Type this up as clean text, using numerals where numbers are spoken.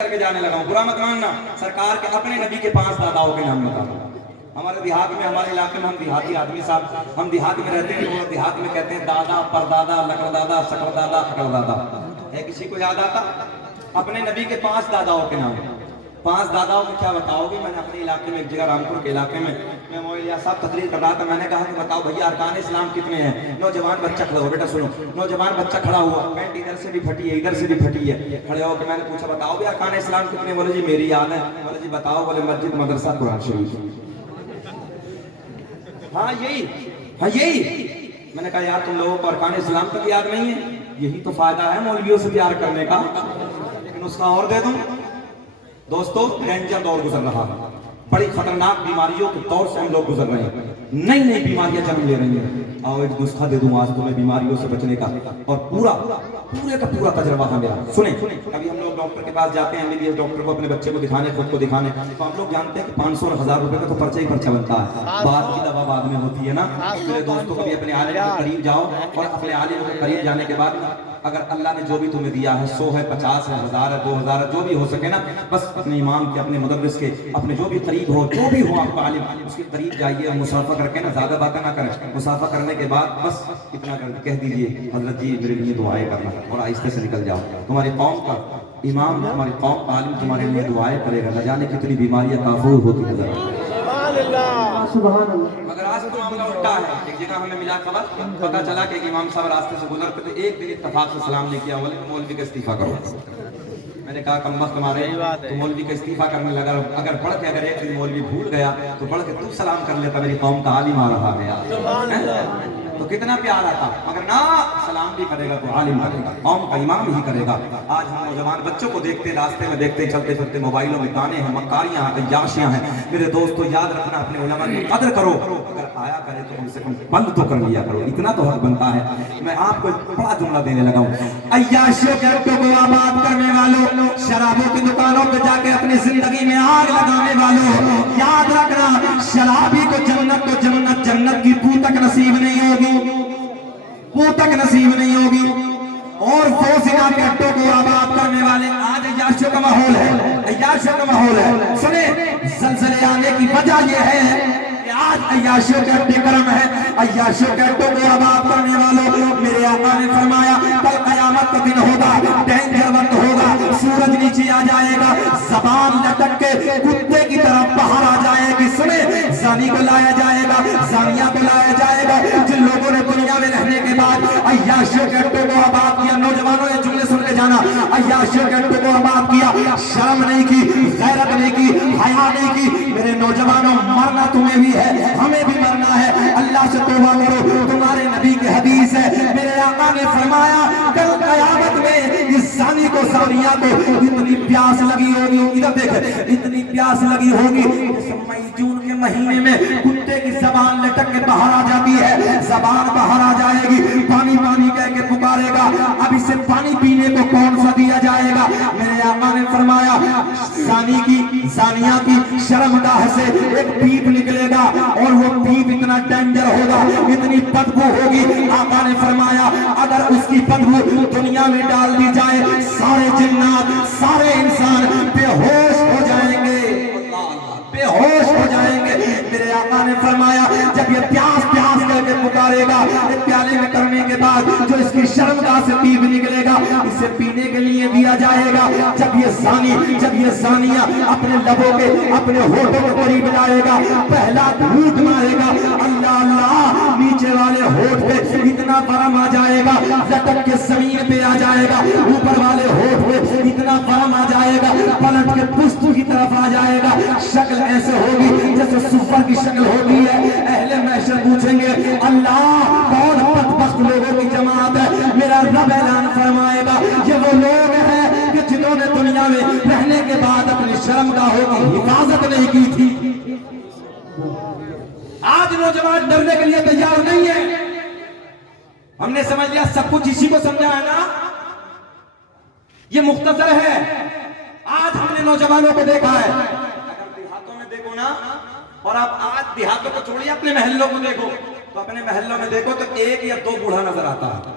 کر کے جانے لگا ہوں. برا مت ماننا. سرکار کے اپنے نبی کے 5 داداؤں کے نام بتا. ہمارے دیہات میں, ہمارے علاقے میں, ہم دیہاتی آدمی صاحب, ہم دیہات میں رہتے ہیں, وہ دیہات میں کہتے ہیں دادا, پردادا, لکڑ دادا, شکڑ دادا, پکڑ دادا. ہے کسی کو یاد آتا؟ اپنے نبی کے 5 داداؤں کے نام. 5 داداؤں کو کیا بتاؤ گے؟ میں نے اپنے علاقے میں ایک جگہ رامپور کے علاقے میں مولوی صاحب تقریر کر رہا تھا. میں نے کہا کہ بتاؤ بھیا ارکان اسلام کتنے ہیں؟ نوجوان بچہ کھڑا ہو, بیٹا سنو. نوجوان بچہ کھڑا ہوا, پینٹ ادھر سے بھی پھٹی ہے, ادھر سے بھی پھٹی ہے. کھڑے ہو کے میں نے پوچھا بتاؤ بھی ارکان اسلام کتنے؟ بولے جی میری یاد ہے. بولے جی بتاؤ. بولے مسجد, مدرسہ, قرآن شریف. ہاں یہی. میں نے کہا یار تم لوگوں کو ارکان اسلام تک یاد نہیں ہے. یہی تو فائدہ ہے مولویوں سے پیار کرنے کا. لیکن اس کا اور دے دوں دوستو, ڈینجر دور گزر رہا ہے. بڑی خطرناک بیماریوں کے دور سے ہم لوگ گزر رہے ہیں. نئی نئی بیماریاں جنم لے رہی ہیں. آؤ ایک نسخہ دے دوں آج تمہیں بیماریوں سے بچنے کا, اور پورے کا پورا تجربہ ہے میرا. سنیں, کبھی ہم لوگ ڈاکٹر کے پاس جاتے ہیں, MBBS ڈاکٹر کو, اپنے بچے کو دکھانے, خود کو دکھانے, تو ہم لوگ جانتے ہیں کہ 500 اور 1000 روپے کا تو پرچہ ہی پرچہ بنتا ہے. بعد کی دوا بعد میں ہوتی ہے نا. میرے دوستوں, کبھی اپنے عالم کے قریب جاؤ, اور اپنے عالم کے قریب جانے کے بعد اگر اللہ نے جو بھی تمہیں دیا ہے, 100 ہے, 50 ہے, 1000 ہے, 2000 ہے, جو بھی ہو سکے نا, بس اپنے امام کے, اپنے مدرس کے, اپنے جو بھی قریب ہو, جو بھی ہو آپ کا عالم, اس کے قریب جائیے. مسافہ کر کے نا, زیادہ باتیں نہ کریں. مسافہ کرنے کے بعد بس اتنا کہہ دیجئے حضرت جی میرے لیے دعائیں کرنا, اور آہستہ سے نکل جاؤ. تمہاری قوم کا امام, تمہاری قوم کا عالم تمہارے لیے دعائیں کرے گا. نہ جانے کتنی بیماریاں کافور ہوتی نظر آئیں. سبحان اللہ. مگر آج تو معاملہ الٹا ہے. ایک جگہ ہمیں ملا خبر, پتا چلا کہ ایک امام صاحب راستے سے گزرتے تو ایک دن اتفاق سے سلام نہیں کیا. بولے مولوی کا استعفیٰ کرو. میں نے کہا کم وقت تمہارے, تو مولوی کا استعفیٰ کرنے لگا. اگر پڑھ کے اگر ایک دن مولوی بھول گیا تو پڑھ کے تو سلام کر لیتا, میری قوم کا عالم آ رہا ہے, تو کتنا پیار آتا. مگر نہ, سلام بھی کرے گا تو عالم کرے گا, قوم کا امام ہی کرے گا. آج ہم نوجوان بچوں کو دیکھتے, راستے میں دیکھتے, چلتے پھرتے موبائلوں میں گانے ہیں, مکاریاں ہیں, عیاشیاں ہیں. میرے دوستو یاد رکھنا, اپنے علماء کی قدر کرو. اگر آیا کرے تو کم سے کم بند تو کر لیا کرو, اتنا تو حق بنتا ہے. میں آپ کو ایک بڑا جملہ دینے لگا ہوں. عیاشیوں کے اڈوں کو آباد کرنے والوں, شرابوں کی دکانوں پہ جا کے اپنی زندگی میں آگ لگانے والوں, یاد رکھنا شرابی کو جنت کی بو تک نصیب نہیں ہوگی, بو تک نصیب نہیں ہوگی. اور وہ زنا کے اڈوں کو آباد کرنے والے, آج عیاشیوں کا ماحول ہے, عیاشیوں کا ماحول ہے. سنیں, زلزلے آنے کی وجہ یہ ہے کہ آج عیاشیوں کے اڈے گرم ہے. عیاشیوں کے اڈوں کو آباد کرنے والوں, میرے آقا نے فرمایا کل قیامت کا دن ہوگا, ڈینجر وقت ہوگا, سورج نیچے آ جائے گا, زبان لٹک کے کتے کی طرح باہر آ جائے گی. سنیں, زانی کو لایا جائے گا, زانیہ کو لایا جائے گا. جن لوگوں نے دنیا میں رہنے کے بعد عیاشیوں کے اڈوں کو آباد کیا, نوجوانوں یہ جملے سن کے جانا, عیاشیوں کے اڈوں کو آباد کیا, شرم نہیں کی, غیرت نہیں کی, حیا نہیں کی. میرے نوجوانوں, مرنا تمہیں بھی ہے, ہمیں بھی مرنا ہے. اللہ سے توبہ کرو. تمہارے نبی کی حدیث ہے, میرے آقا نے فرمایا کل قیامت میں اس زانی کو, زانیہ کو اتنی پیاس لگی ہوگی, ادھر دیکھ, اتنی پیاس لگی ہوگی, مئی جون کے مہینے میں کتے کی زبان لٹک کے باہر آ جاتی ہے, زبان باہر آ جائے گی, پانی پانی کہہ کے پکارے گا. اب اسے پانی پینے کو کون سا دیا جائے گا؟ میرے آقا نے فرمایا زانی کی, زانیہ کی شرمگاہ سے ایک پیپ نکلے گا, اور وہ پیپ اتنا ڈینجر ہوگا, اتنی بدبو ہوگی. آقا نے فرمایا اگر اس کی بدبو دنیا میں ڈال دی جائے, سارے جنات, سارے انسان بے ہوش ہو جائیں گے, بے ہوش ہو جائیں گے. میرے آقا نے فرمایا جب یہ پیاس پیاس کر کے پکارے گا, ایک پیالے میں کرنے کے بعد جو اس کی شرمگاہ سے پیپ نکلے گا, اسے پینے کے لیے دیا جائے گا. جب یہ زانی, جب یہ زانیہ اپنے لبوں کے, اپنے ہونٹوں کے قریب لائے گا, پہلا گھونٹ مارے گا, اللہ اللہ, نیچے والے ہونٹ پہ اتنا برم آ جائے گا, لٹک کے زمین پہ آ جائے گا, اوپر والے ہونٹ پہ اتنا برم آ جائے گا, پلٹ کے پشت کی طرف آ جائے گا. شکل ایسے ہوگی جیسے سفر کی شکل ہوتی ہے. اہل محشر پوچھیں گے اللہ کون بدبخت لوگوں کی جماعت ہے؟ میرا رب اعلان فرمائے گا یہ وہ لوگ ہیں کہ جنہوں نے دنیا میں رہنے کے بعد اپنی شرمگاہوں کی حفاظت نہیں کی تھی. آج نوجوان ڈرنے کے لیے تیار نہیں ہے. ہم نے سمجھ لیا سب کچھ اسی کو سمجھا ہے نا, یہ مختصر ہے. آج ہم نے نوجوانوں کو دیکھا ہے, اگر دیہاتوں میں دیکھو نا, اور آپ آج دیہاتوں کو چھوڑیے, اپنے محلوں کو دیکھو, تو اپنے محلوں میں دیکھو تو 1 یا 2 بوڑھا نظر آتا ہے.